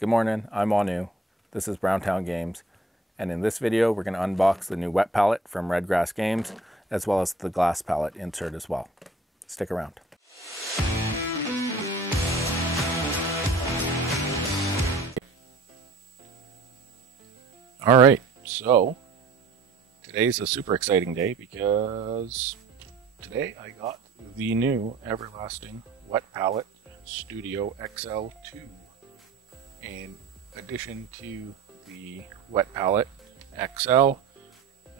Good morning, I'm Anu. This is Browntown Games, and in this video we're going to unbox the new wet palette from RedGrass Games, as well as the glass palette insert as well. Stick around. Alright, so today's a super exciting day because today I got the new Everlasting Wet Palette Studio XL2. In addition to the wet palette XL,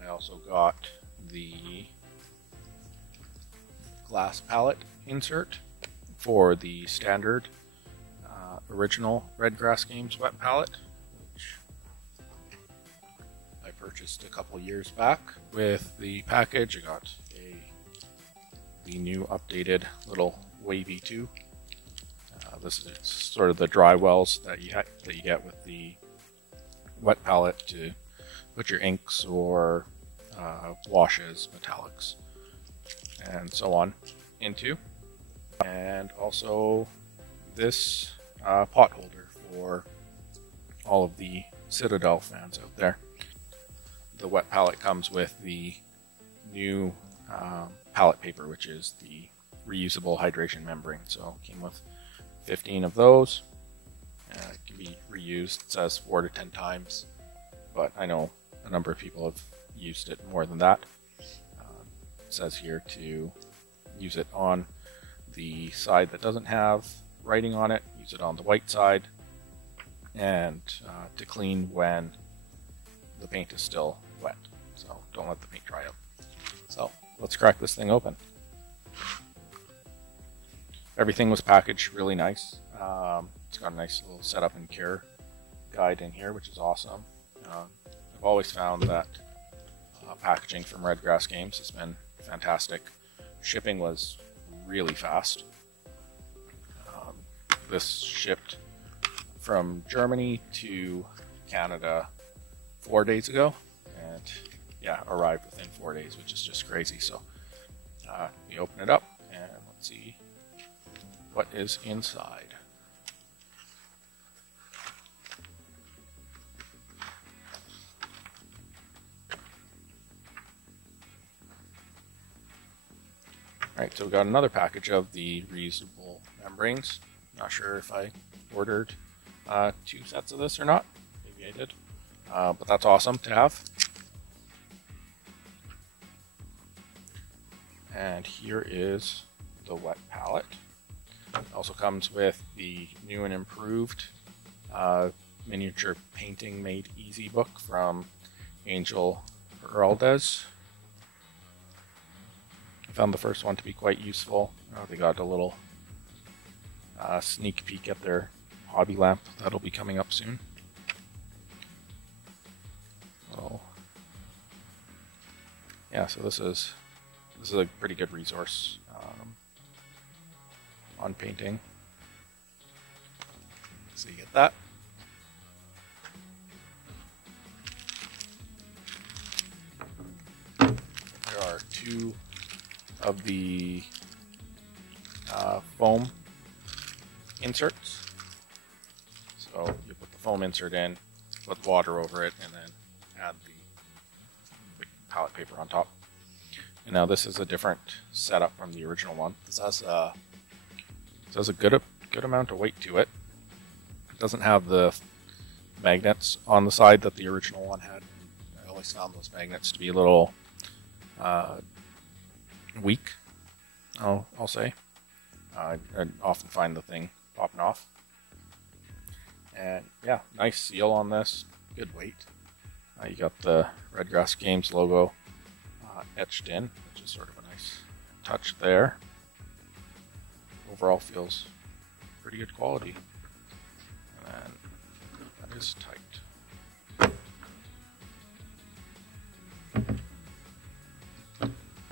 I also got the glass palette insert for the standard original RedGrass Games wet palette, which I purchased a couple years back. With the package, I got the new updated little wavy 2. This is sort of the dry wells that you get with the wet palette to put your inks or washes, metallics, and so on into. And also this pot holder for all of the Citadel fans out there. The wet palette comes with the new palette paper, which is the reusable hydration membrane. So it came with 15 of those. It can be reused. It says 4 to 10 times, but I know a number of people have used it more than that. It says here to use it on the side that doesn't have writing on it, use it on the white side, and to clean when the paint is still wet. So don't let the paint dry out. So let's crack this thing open. Everything was packaged really nice. It's got a nice little setup and care guide in here, which is awesome. I've always found that packaging from RedGrass Games has been fantastic. Shipping was really fast. This shipped from Germany to Canada 4 days ago, and yeah, arrived within 4 days, which is just crazy. So we open it up and let's see what is inside. Alright, so we got another package of the reusable membranes. Not sure if I ordered 2 sets of this or not. Maybe I did. But that's awesome to have. And here is the wet palette. It also comes with the new and improved miniature painting made easy book from Angel Heraldez. I found the first one to be quite useful. They got a little sneak peek at their hobby lamp that'll be coming up soon. So yeah, so this is a pretty good resource on painting. So you get that. There are 2 of the foam inserts. So you put the foam insert in, put water over it, and then add the palette paper on top. And now this is a different setup from the original one. This has a good amount of weight to it. It doesn't have the magnets on the side that the original one had. I always found those magnets to be a little weak, I'll say. I often find the thing popping off. And yeah, nice seal on this, good weight. You got the RedGrass Games logo etched in, which is sort of a nice touch there. Overall feels pretty good quality. And that is tight.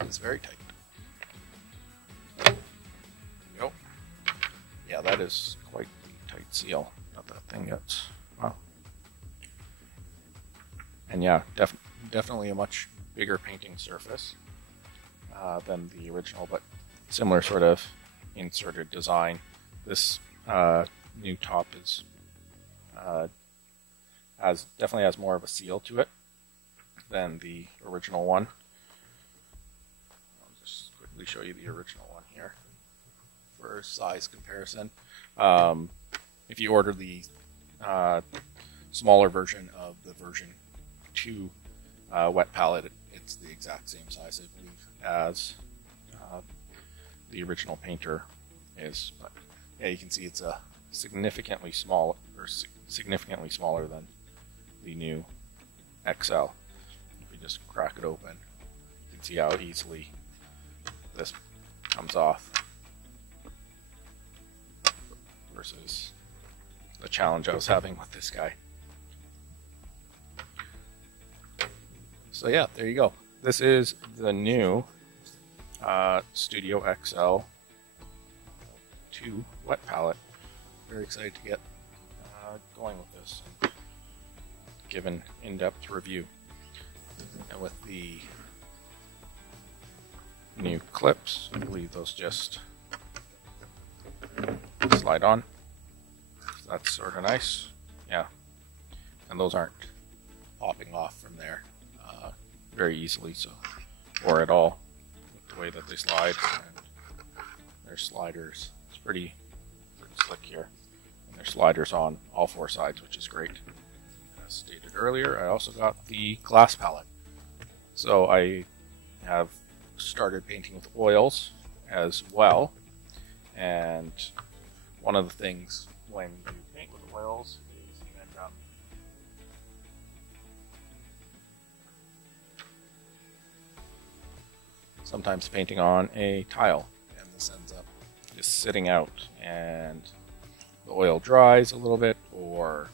It's very tight. Yep. Yeah, that is quite the tight seal that thing gets. Wow. And yeah, definitely a much bigger painting surface than the original, but similar sort of inserted design. This new top is definitely has more of a seal to it than the original one. I'll just quickly show you the original one here for size comparison. If you order the smaller version of the version 2 wet palette, it's the exact same size, I believe, as the original painter is. But yeah, you can see it's a significantly smaller than the new XL. If we just crack it open, you can see how easily this comes off versus the challenge I was having with this guy. So yeah, there you go. This is the new Studio XL 2 wet palette. Very excited to get going with this and give an in-depth review. And with the new clips, I believe those just slide on. That's sort of nice. Yeah. And those aren't popping off from there very easily, so, or at all, with the way that they slide. And their sliders, it's pretty slick here. And their sliders on all 4 sides, which is great. As stated earlier, I also got the glass palette. So I have started painting with oils as well. And one of the things when you paint with oils is you end up sometimes painting on a tile, and this ends up just sitting out, and the oil dries a little bit, or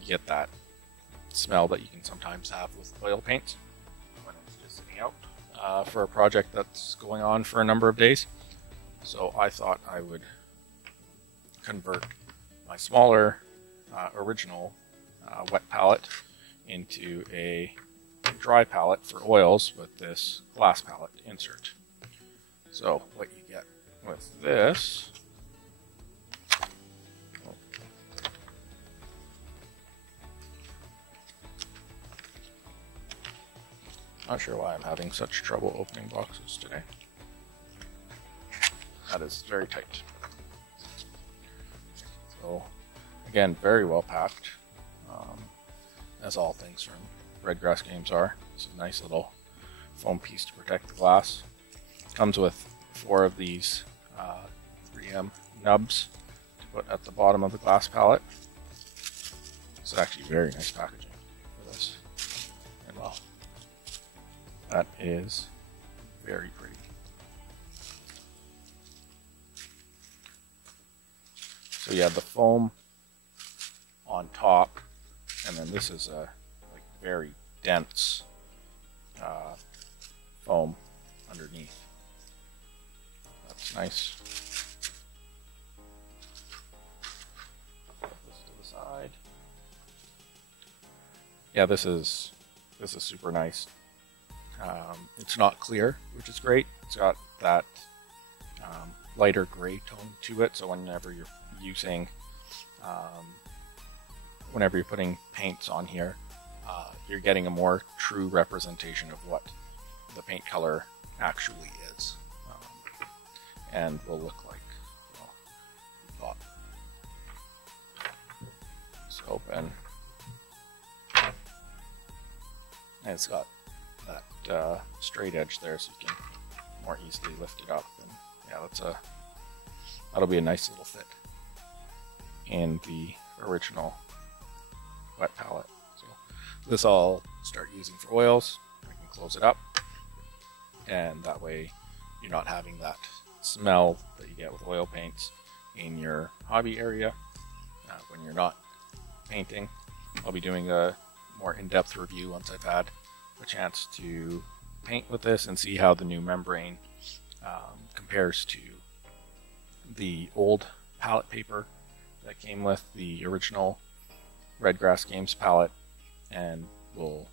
you get that smell that you can sometimes have with oil paint when it's just sitting out for a project that's going on for a number of days. So I thought I would convert my smaller original wet palette into a dry palette for oils with this glass palette insert. So what you get with this, not sure why I'm having such trouble opening boxes today. That is very tight. So again, very well packed, as all things from RedGrass Games are. It's a nice little foam piece to protect the glass. Comes with 4 of these 3M nubs to put at the bottom of the glass palette. It's actually very nice packaging for this. And well, that is very pretty. So yeah, the foam on top, and then this is a like very dense foam underneath. That's nice. Put this to the side. Yeah, this is super nice. It's not clear, which is great. It's got that lighter gray tone to it, so whenever you're using, whenever you're putting paints on here, you're getting a more true representation of what the paint color actually is, and will look like. Well, it's open, and it's got that straight edge there, so you can more easily lift it up. And yeah, that'll be a nice little fit in the original wet palette. So this I'll start using for oils. I can close it up, and that way you're not having that smell that you get with oil paints in your hobby area when you're not painting. I'll be doing a more in-depth review once I've had a chance to paint with this and see how the new membrane compares to the old palette paper that came with the original RedGrass Games palette, and we'll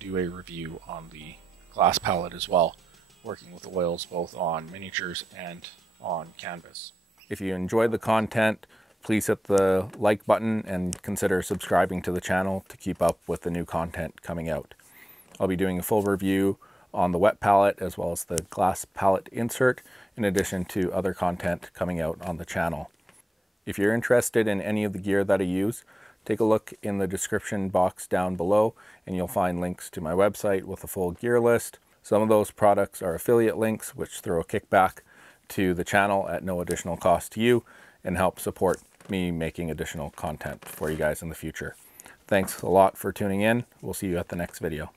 do a review on the glass palette as well, working with oils both on miniatures and on canvas. If you enjoy the content, please hit the like button and consider subscribing to the channel to keep up with the new content coming out. I'll be doing a full review on the wet palette as well as the glass palette insert, in addition to other content coming out on the channel. If you're interested in any of the gear that I use, take a look in the description box down below and you'll find links to my website with a full gear list. Some of those products are affiliate links, which throw a kickback to the channel at no additional cost to you and help support me making additional content for you guys in the future. Thanks a lot for tuning in. We'll see you at the next video.